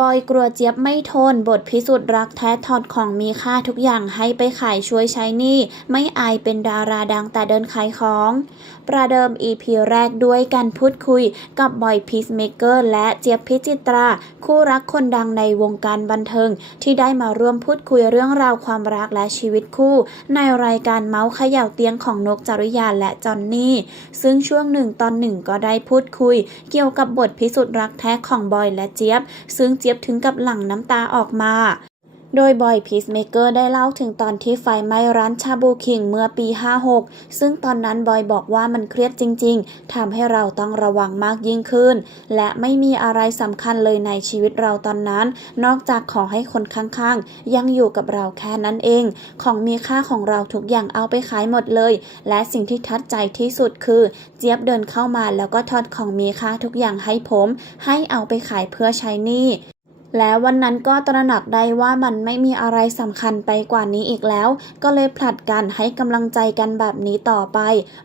บอยกลัวเจี๊ยบไม่ทน บทพิสูจน์รักแท้ถอดของมีค่าทุกอย่างให้ไปขายช่วยใช้หนี้ไม่อายเป็นดาราดังแต่เดินขายของ ประเดิม EP แรกด้วยการพูดคุยกับบอยพีซเมเกอร์และเจี๊ยบพิจิตรา คู่รักคนดังในวงการบันเทิง ที่ได้มาร่วมพูดคุยเรื่องราวความรักและชีวิตคู่ ในรายการเมาส์ขย่าเตียงของนกจริยาและจอนนี่ ซึ่งช่วงหนึ่งตอนหนึ่งก็ได้พูดคุย เกี่ยวกับบทพิสูจน์รักแท้ของบอยและเจี๊ยบ ซึ่งเจี๊ยบถึงกับหลั่งน้ำตาออกมา โดยบอยพีซเมเกอร์ได้เล่าถึงตอนที่ไฟไหม้ร้านชาบูคิงเมื่อปี 56 ซึ่งตอนนั้นบอยบอกว่ามันเครียดจริง ๆทำให้เราต้องระวังมากยิ่งขึ้น และไม่มีอะไรสำคัญเลยในชีวิตเราตอนนั้น นอกจากขอให้คนข้างๆ ยังอยู่กับเราแค่นั้นเอง ของมีค่าของเราทุกอย่างเอาไปขายหมดเลย และสิ่งที่ทัดใจที่สุดคือเจี๊ยบเดินเข้ามาแล้วก็ทอดของมีค่าทุกอย่างให้ผม ให้เอาไปขายเพื่อใช้หนี้ และวันนั้นก็ตระหนักได้ว่ามันไม่มีอะไรสำคัญไปกว่านี้อีกแล้ว ก็เลยผลัดกันให้กำลังใจกันแบบนี้ต่อไป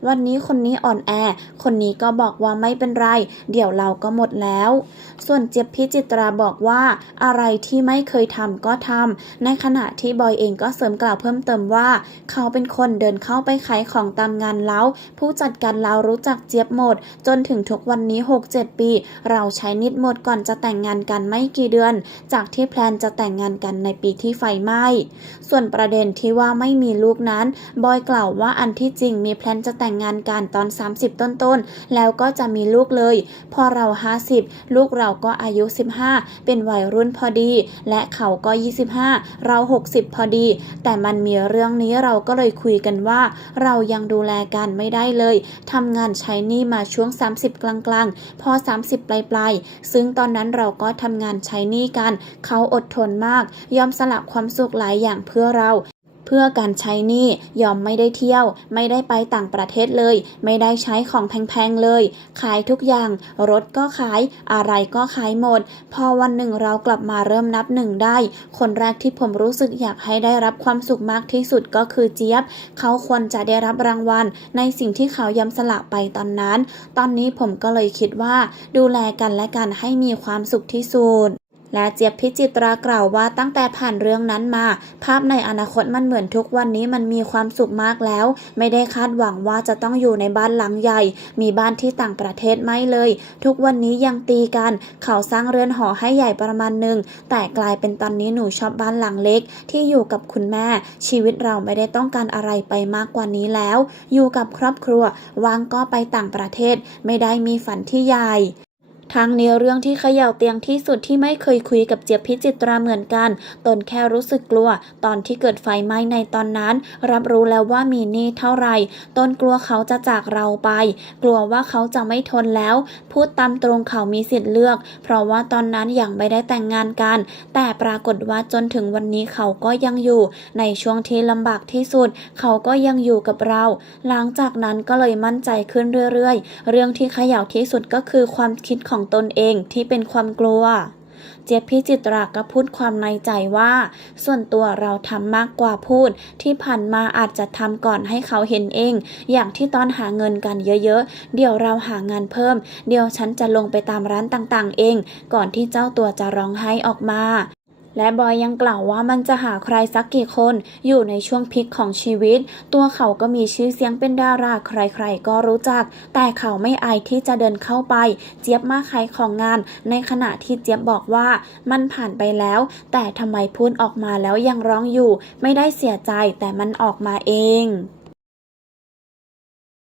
วันนี้คนนี้อ่อนแอ คนนี้ก็บอกว่าไม่เป็นไร เดี๋ยวเราก็หมดแล้ว ส่วนเจี๊ยบพิจิตราบอกว่าอะไรที่ไม่เคยทำก็ทำในขณะที่บอยเองก็เสริมกล่าวเพิ่มเติมว่า เขาเป็นคนเดินเข้าไปขายของตามงานเล้าผู้จัดการเล้ารู้จักเจี๊ยบหมด จนถึงทุกวันนี้ 6-7 ปี เราใช้นิดหมดก่อนจะแต่งงานกันไม่กี่เดือนจากที่แพลนจะแต่งงานกันในปีที่ไฟไหม้ ส่วนประเด็นที่ว่าไม่มีลูกนั้น บอยกล่าวว่าอันที่จริงมีแพลนจะแต่งงานกันตอน 30 ต้นๆ แล้วก็จะมีลูกเลย พอเรา 50 ลูกเราก็อายุ 15 เป็นวัยรุ่นพอดี และเขาก็ 25 เรา 60 พอดี แต่มันมีเรื่องนี้เราก็เลยคุยกันว่า เรายังดูแลกันไม่ได้เลยทำงานใช้หนี้มาช่วง 30 กลางๆ พอ 30 ปลายๆ ซึ่งตอนนั้นเราก็ทำงานใช้หนี้กัน เขาอดทนมาก ยอมสละความสุขหลายอย่างเพื่อเราเพื่อการใช้หนี้ยอมไม่ได้เที่ยว ไม่ได้ไปต่างประเทศเลย ไม่ได้ใช้ของแพงๆเลย ขายทุกอย่าง รถก็ขาย อะไรก็ขายหมด พอวันหนึ่งเรากลับมาเริ่มนับหนึ่งได้ คนแรกที่ผมรู้สึกอยากให้ได้รับความสุขมากที่สุดก็คือเจี๊ยบ เขาควรจะได้รับรางวัล ในสิ่งที่เขายอมสละไปตอนนั้น ตอนนี้ผมก็เลยคิดว่า ดูแลกันและกันให้มีความสุขที่สุด และเจี๊ยบพิจิตรากล่าวว่าตั้งแต่ผ่านเรื่องนั้นมา ภาพในอนาคตมันเหมือนทุกวันนี้มันมีความสุขมากแล้ว ไม่ได้คาดหวังว่าจะต้องอยู่ในบ้านหลังใหญ่ มีบ้านที่ต่างประเทศไม่เลย ทุกวันนี้ยังตีกัน เขาสร้างเรือนหอให้ใหญ่ประมาณหนึ่งแต่กลายเป็นตอนนี้หนูชอบบ้านหลังเล็ก ที่อยู่กับคุณแม่ ชีวิตเราไม่ได้ต้องการอะไรไปมากกว่านี้แล้ว อยู่กับครอบครัววางก็ไปต่างประเทศ ไม่ได้มีฝันที่ใหญ่ ทั้งนี้เรื่องที่เขย่าเตียงที่สุดที่ไม่เคยคุยกับเจี๊ยบพิจิตราเหมือนกัน ตนแค่รู้สึกกลัว ตอนที่เกิดไฟไหม้ในตอนนั้น รับรู้แล้วว่ามีหนี้เท่าไหร่ตนกลัวเขาจะจากเราไป กลัวว่าเขาจะไม่ทนแล้ว พูดตามตรงเขามีสิทธิ์เลือก เพราะว่าตอนนั้นยังไม่ได้แต่งงานกัน แต่ปรากฏว่าจนถึงวันนี้เขาก็ยังอยู่ ในช่วงที่ลำบากที่สุด เขาก็ยังอยู่กับเรา หลังจากนั้นก็เลยมั่นใจขึ้นเรื่อยๆ เรื่องที่เขย่าที่สุดก็คือความคิดของตนเองที่เป็นความกลัว เจี๊ยบพิจิตราก็พูดความในใจว่า ส่วนตัวเราทำมากกว่าพูด ที่ผ่านมาอาจจะทำก่อนให้เขาเห็นเอง อย่างที่ตอนหาเงินกันเยอะๆ เดี๋ยวเราหางานเพิ่ม เดี๋ยวฉันจะลงไปตามร้านต่างๆ เอง ก่อนที่เจ้าตัวจะร้องไห้ออกมา และบอยยังกล่าวว่ามันจะหาใครสักกี่คนอยู่ในช่วงพีคของชีวิต ตัวเขาก็มีชื่อเสียงเป็นดาราใครๆก็รู้จัก แต่เขาไม่อายที่จะเดินเข้าไป เจี๊ยบมาขายของงาน ในขณะที่เจี๊ยบบอกว่ามันผ่านไปแล้ว แต่ทำไมพูดออกมาแล้วยังร้องอยู่ ไม่ได้เสียใจแต่มันออกมาเอง